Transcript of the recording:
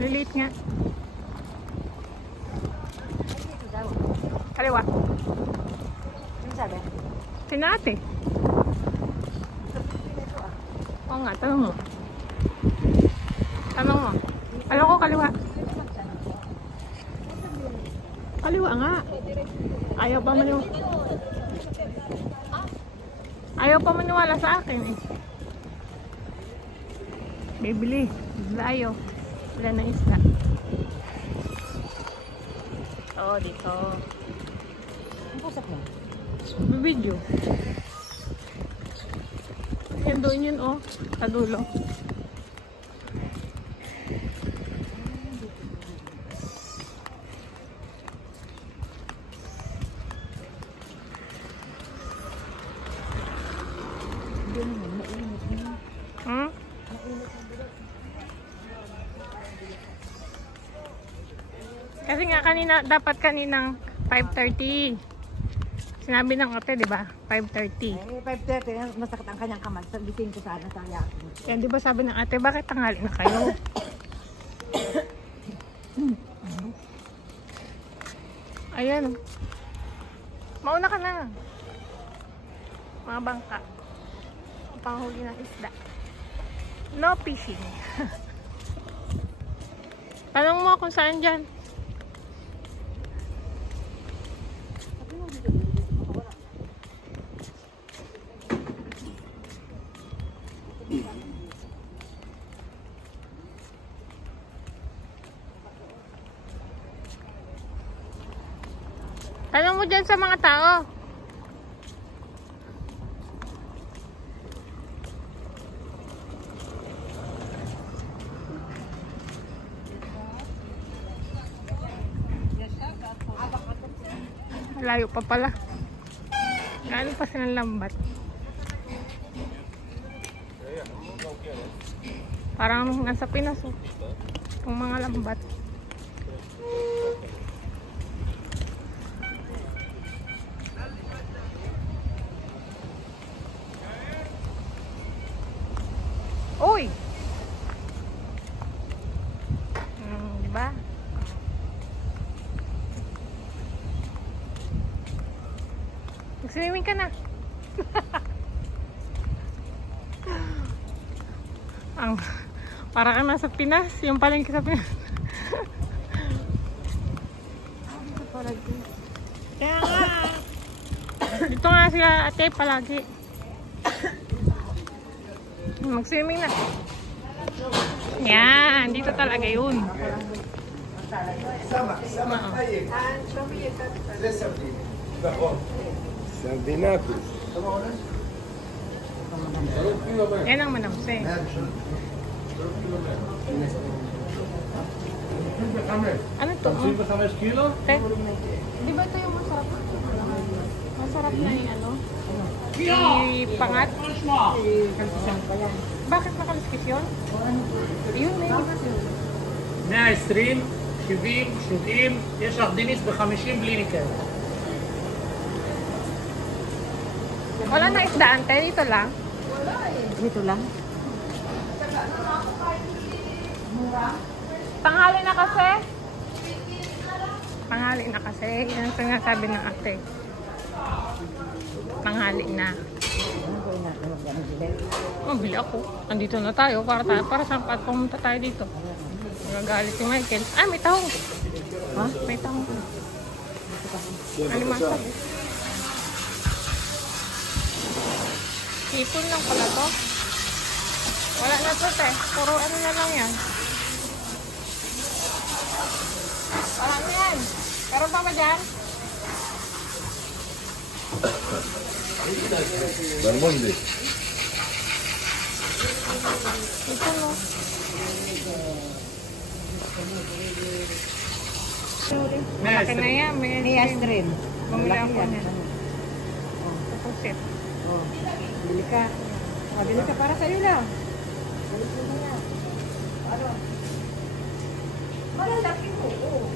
Lilit nga. Kaliwa. Ano sabi? Sinate. Oo nga, tanong mo. Tanong mo. Alam ko kaliwa. Kaliwa nga. Ayaw pa maniwala. Ayaw pa maniwala sa akin eh. Bibili. Bibili ayaw. Wala na isda. Oo, dito. Ang pusap mo? Bibidyo. Yan doon yun oh. Sa dulo. Kasi nga kanina, dapat kaninang 5:30. Sinabi ng ate, di ba? 5:30. Eh, 5:30, masakit ang kanyang kamay. Sabihin ko sana sa yakin. Yan, di ba sabi ng ate, bakit tanghali na kayo? Ayan. Mauna ka na. Mga bangka. Panghuli ng isda. No fishing. Tanong mo kung saan dyan. Tanong mo dyan sa mga tao. Layo pa pala. Gaano pa silang lambat. Parang nasa Pinas oh. Yung mga lambat. Uy! Diba? Mag-swimming ka na. Para ka nasa Pinas. Yung palengke sa Pinas. Kaya nga. Dito nga sila ate palagi. Mag-swimming na. Yan. Dito talaga yun. Sardinacus. Yan ang manamse. Ano to? 25 kilo? Di ba ito yung masarap? Masarap na yung ano? Ipangat? Kalpisan pa yan. Bakit nakaliskis yun? Yun na yun. 120, 70, 80, יש לך דיניס ב-50 בלי ניקל. Wala na isdaan tayo. Dito lang. Dito lang. Tanghali na kasi. Tanghali na kasi. Yan ang sinasabi ng ate. Tanghali na. Ano ko ina? Oh, bili ako. Andito na tayo. Para saan pa pumunta tayo dito? Nagagalit si Michael. Ah, may tahong. Ha? May tahong. Alimasag. Ipon lang pala to. Wala na to te. Puro ano na lang yan. Parang yan. Meron pa ba dyan? Barmondi. Ipon no. Malaki na yan. May ice cream. Bumili ako Malaki niyan. yan. Pusit. Oh. Bili ka. Ah, bili ka para sa'yo lang. Bili ko na yan. Ano? Malalaki mo. Oh.